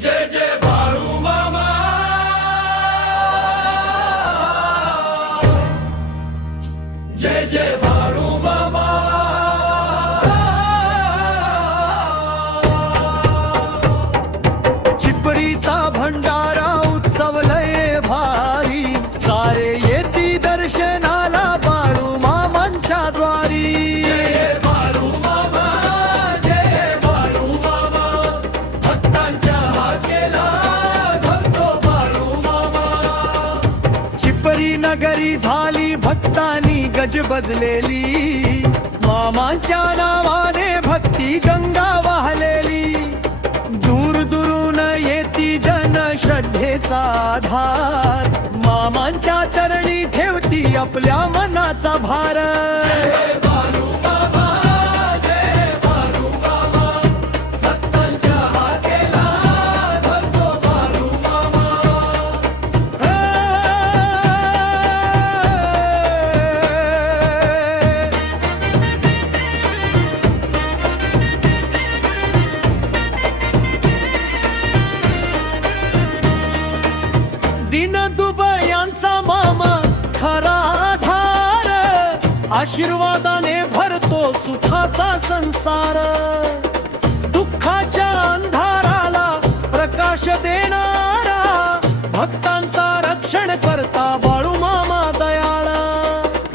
जय जय बाळू मामा, जय जय बाळू मामा। चिपरीचा भंडारा उत्सव लय भारी, सारे येती दर्शनाला बाळू मामांच्या द्वारी। जय बाळू मामा, जय बाळू मामा, भक्तांच्या हाकेला धरतो बाळू मामा। चिपरी नगरी झाली भक्तांनी गजबजलेली, मामांच्या नावाने भक्ती गंगा वाहलेली। दूर दूरून येती जन श्रद्धेचा आधार, मामांच्या चरणी ठेवती आपल्या मनाचा भार। जय बाळू मामा, जय बाळू मामा, भक्तांच्या हाकेला धरतो बाळू मामा। दिन दुबयांचा मामा खरा आधार, आशीर्वादाने भरतो सुखाचा संसार। दुःखाच्या अंधाराला प्रकाश देणारा, भक्तांचा रक्षण करता बाळू मामा दयाळ।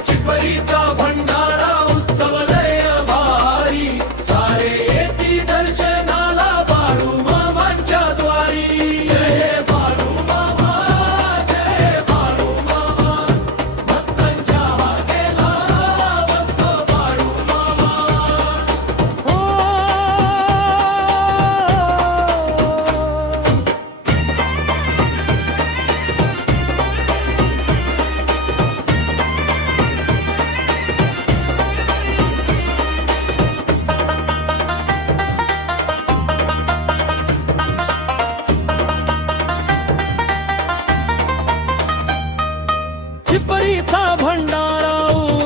चिपरीचा भंडारा उत्सव लय भारी, सारे येती दर्शनाला बाळू मामांच्या द्वारी। जय बाळू मामा, जय बाळू मामा, भक्तांच्या हाकेला बघतो बाळू मामा। हो चिपरीचा भंडारा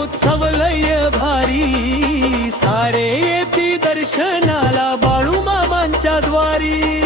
उत्सव लय भारी, सारे येती दर्शनाला बाळू मामांच्या द्वारी।